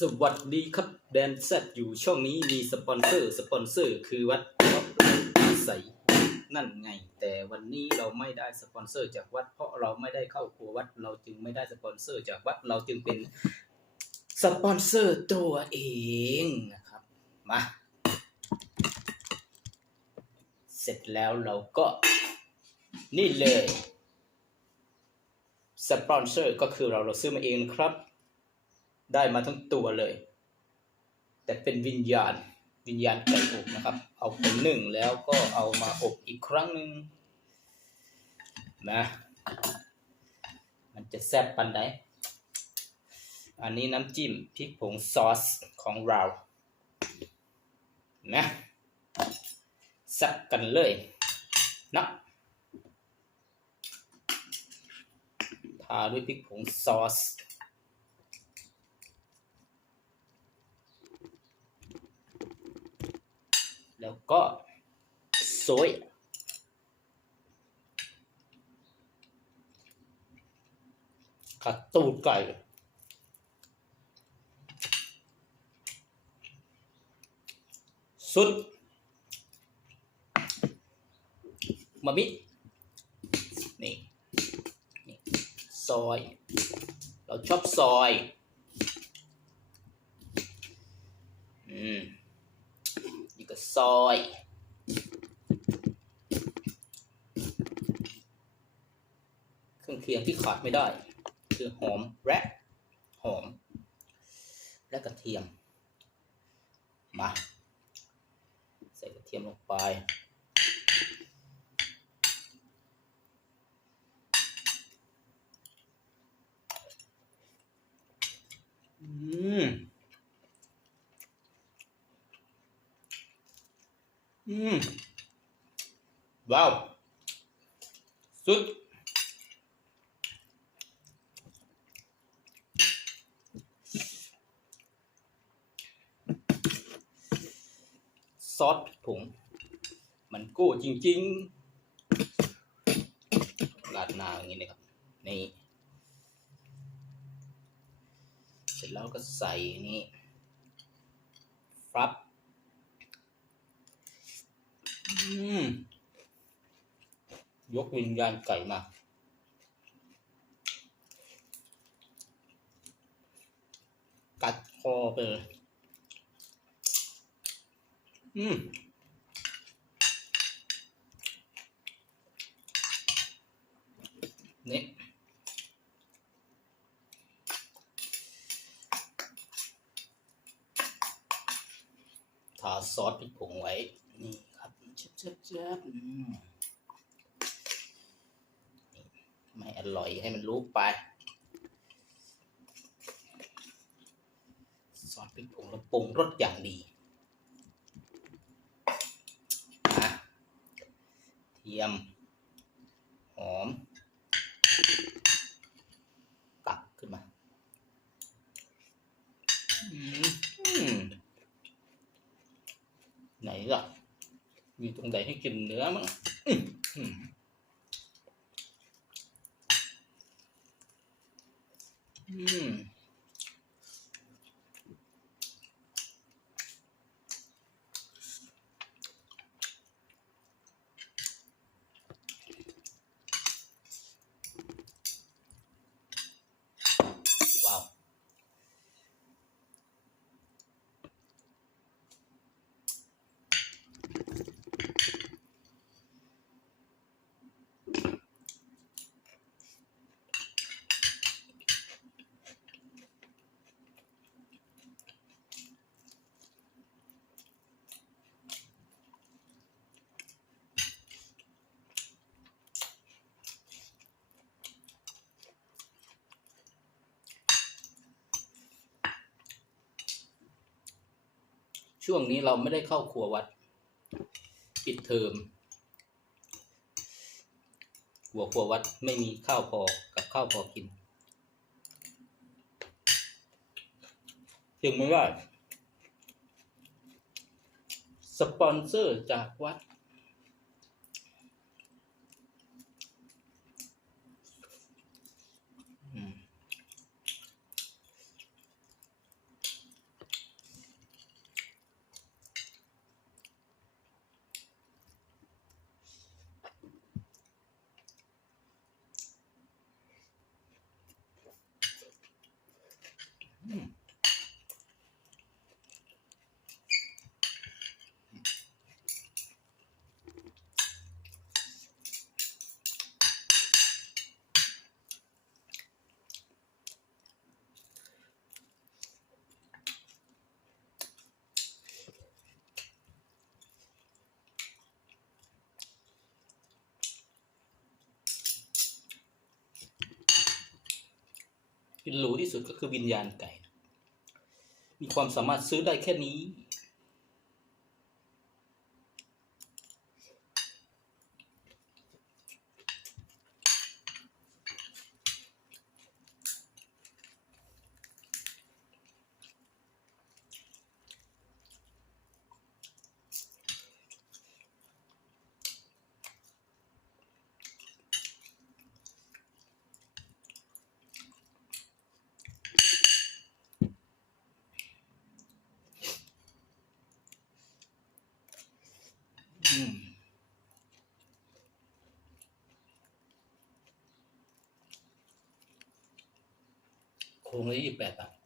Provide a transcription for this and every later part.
สวัสดีครับแดนแซดอยู่ช่องนี้มีสปอนเซอร์ สปอนเซอร์คือวัดเพราะเราใสนั่นไง แต่วันนี้เราไม่ได้สปอนเซอร์ จากวัดเพราะเราไม่ได้เข้าครัววัด เราจึงไม่ได้สปอนเซอร์ จากวัดเราจึงเป็นสปอนเซอร์ตัวเองนะครับมาเสร็จแล้วเราก็ นี่เลยสปอนเซอร์ก็คือเราเราซื้อมาเองครับ ได้มาทั้งตัวเลย แต่เป็นวิญญาณวิญญาณไก่อบนะครับ เอาไปหนึ่งแล้วก็เอามาอบอีกครั้งหนึ่งนะ มันจะแซ่บปันไดอันนี้น้ำจิ้มพริกผงซอสของเรา นะซ่บกันเลยนะทาด้วยพริกผงซอส แล้วก็โซยกัดตูดไก่สุดมามินี่ นี่ ซอย เราชอบซอย อืม นี่ก็ ซอย เครื่องเคียงที่ขาดไม่ได้ คือหอมและหอม และกระเทียม มา ใส่กระเทียมลงไปอืม อืมว้าวสุดซอสผงมันกู้จริงๆราดหน้าอย่างนี้นะครับ นี่ เสร็จแล้วก็ใส่นี่ฟรับ ยกวิญญาณไก่มา กัดคอไปเลยอืมนี่ทาซอสพริกผงไว้ นี่ ครับเจ็บเจ็บเจ็บอืมนี่ไม่อร่อยให้มันรู้ไป ซอสพริกผงแล้วปรุงรสอย่างดีนะเทียม หอม ตักขึ้นมา ไหนล่ะ มีตรงไหนให้กินเนื้อมั้งอื้อหืออืมว้าว ช่วงนี้เราไม่ได้เข้าครัววัด ปิดเทอมหัวครัววัดไม่มีข้าวพอกับข้าวพอกินถึงแม้ว่าสปอนเซอร์จากวัด หรูที่สุดก็คือวิญญาณไก่ มีความสามารถซื้อได้แค่นี้ โครงละยี่สิบแปดบาท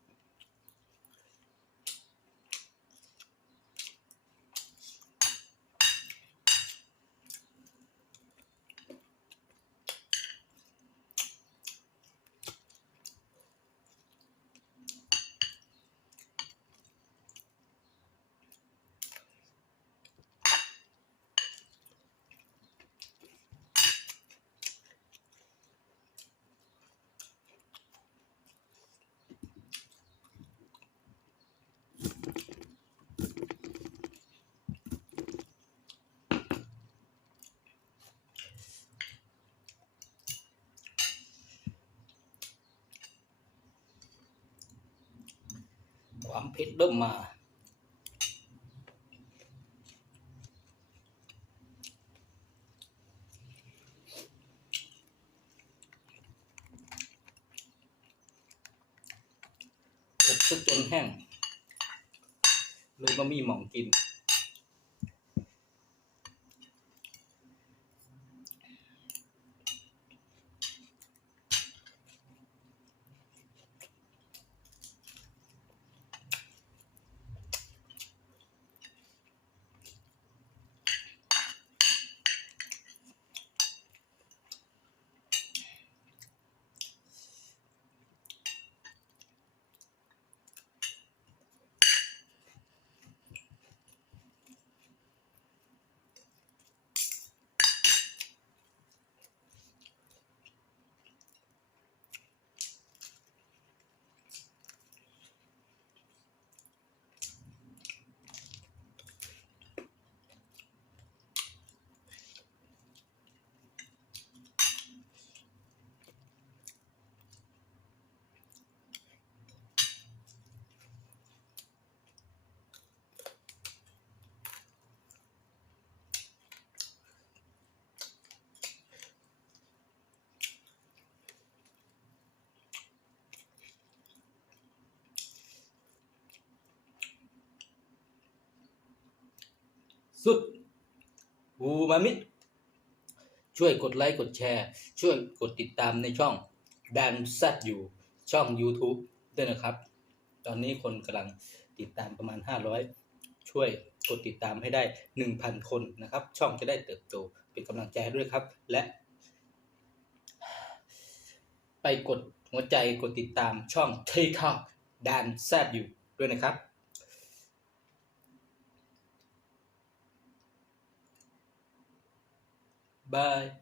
ความเผ็ดเริ่มมาอบซะจนแห้งเลยมามีหมองกิน สุดอูมามิช่วยกดไลค์กดแชร์ ช่วยกดติดตามในช่องดันแซดอยู่ช่อง YouTube ด้วยนะครับ ตอนนี้คนกำลังติดตามประมาณ 500 ช่วยกดติดตามให้ได้ 1,000 คนนะครับ ช่องจะได้เติบโตเป็นกำลังใจด้วยครับ และ ไปกดหัวใจกดติดตามช่อง Take Out ดันแซดอยู่ด้วยนะครับ Bye.